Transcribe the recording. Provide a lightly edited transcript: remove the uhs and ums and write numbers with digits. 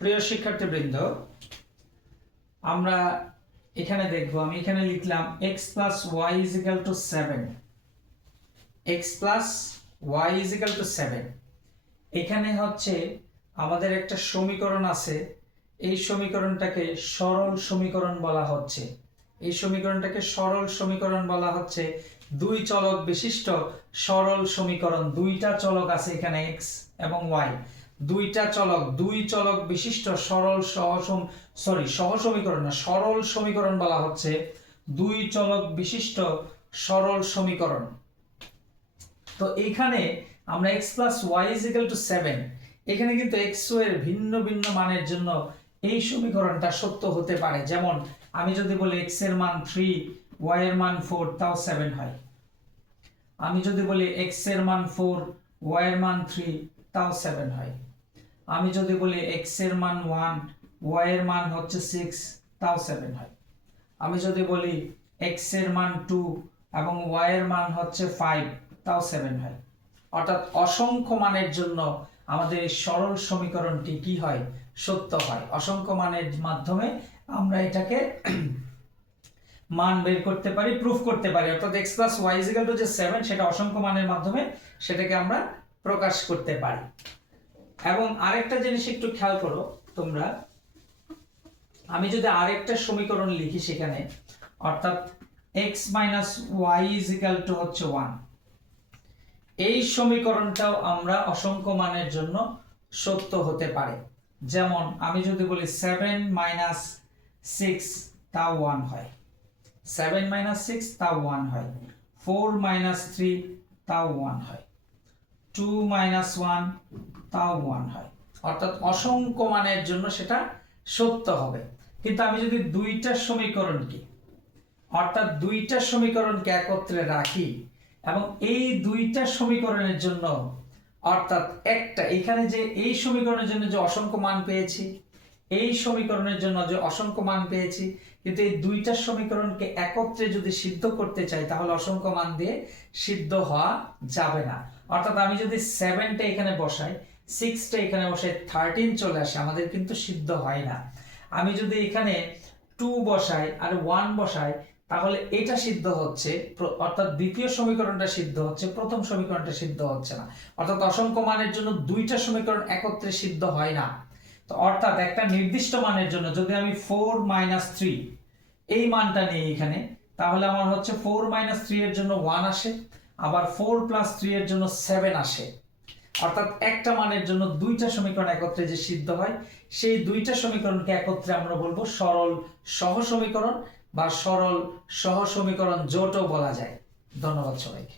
প্রিয় শিক্ষার্থীবৃন্দ, আমরা এখানে দেখব, আমি এখানে লিখলাম x plus y is equal to 7, x plus y is equal to 7। এখানে হচ্ছে আমাদের একটা সমীকরণ আছে, এই সমীকরণটাকে সরল সমীকরণ বলা হচ্ছে। এই সমীকরণটাকে সরল সমীকরণ বলা হচ্ছে। দুই চলক বিশিষ্ট সরল সমীকরণ, দুইটা চলক আছে এখানে x এবং y, দুই চলক বিশিষ্ট সরল সহ সমীকরণ না, সরল সমীকরণ বলা হচ্ছে। দুই চলক বিশিষ্ট সরল সমীকরণ। তো এইখানে আমরা x plus y is equal to 7, এখানে কিন্তু x ও এর ভিন্ন ভিন্ন মানের জন্য এই সমীকরণটা সত্য হতে পারে। যেমন আমি যদি বলি x এর মান 3, y এর মান 4, তাও 7 হয়। আমি যদি বলি x এর মান 4, y এর মান 3, তাও 7 হয়। আমি যদি বলি x এর মান 1, y এর মান হচ্ছে 6, তাও 7 হয়। আমি যদি বলি x এর মান 2 এবং y এর মান হচ্ছে 5, তাও 7 হয়। অর্থাৎ অসংখ্য মানের জন্য আমাদের এই সরল সমীকরণটি কি হয়? সত্য হয়। অসংখ্য মানের মাধ্যমে আমরা এটাকে মান বের করতে পারি, প্রুফ করতে পারি। অর্থাৎ x plus y is equal to যে 7, সেটা অসংখ্য মানের মাধ্যমে সেটাকে আমরা প্রকাশ করতে পারি। এবং আরেকটা জিনিস একটু খেয়াল করো তোমরা, আমি যদি আরেকটা সমীকরণ লিখি সেখানে, অর্থাৎ x minus y is equal to হচ্ছে 1, এই সমীকরণটাও আমরা অসংখ্য মানের জন্য সত্য হতে পারে। যেমন আমি যদি বলি 7 minus 6, তাও 1 হয়। 7 minus 6, তাও 1 হয়। 4 minus 3, তাও 1 হয়। 2 minus 1, তাও 1 হয়। অর্থাৎ অসংখ্য মানের জন্য সেটা সত্য হবে। কিন্তু আমি যদি দুইটা সমীকরণকে একত্রে রাখি এবং এই দুইটা সমীকরণের জন্য, অর্থাৎ একটা এখানে যে এই সমীকরণের জন্য যে অসংখ্য মান পেয়েছি, এই সমীকরণের জন্য যে অসংখ্য মান পেয়েছি, কিন্তু এই দুইটা সমীকরণকে একত্রে যদি সিদ্ধ করতে চাই তাহলে অসংখ্য মান দিয়ে সিদ্ধ হওয়া যাবে না। অর্থাৎ আমি যদি 7টা এখানে বসাই, 6টা এখানে বসাই, 13 চলে আসে, আমাদের কিন্তু সিদ্ধ হয় না। আমি যদি এখানে 2 বসাই আর 1 বসাই, তাহলে এটা সিদ্ধ হচ্ছে, অর্থাৎ দ্বিতীয় সমীকরণটা সিদ্ধ হচ্ছে, প্রথম সমীকরণটা সিদ্ধ হচ্ছে না। অর্থাৎ অসংখ্য মানের জন্য দুইটা সমীকরণ একত্রে সিদ্ধ হয় না। তো অর্থাৎ একটা নির্দিষ্ট মানের জন্য যদি আমি 4 minus 3 এই মানটা নিই এখানে, তাহলে আমার হচ্ছে 4 minus 3 এর জন্য 1 আসে, আবার 4 plus 3 এর জন্য 7 আসে। অর্থাৎ একটা মানের জন্য দুইটা সমীকরণ একত্রে যে সিদ্ধ হয়, সেই দুইটা সমীকরণকে একত্রে আমরা বলবো সরল সহ সমীকরণ বা সরল সহ সমীকরণ জোটও বলা যায়। ধন্যবাদ সবাইকে।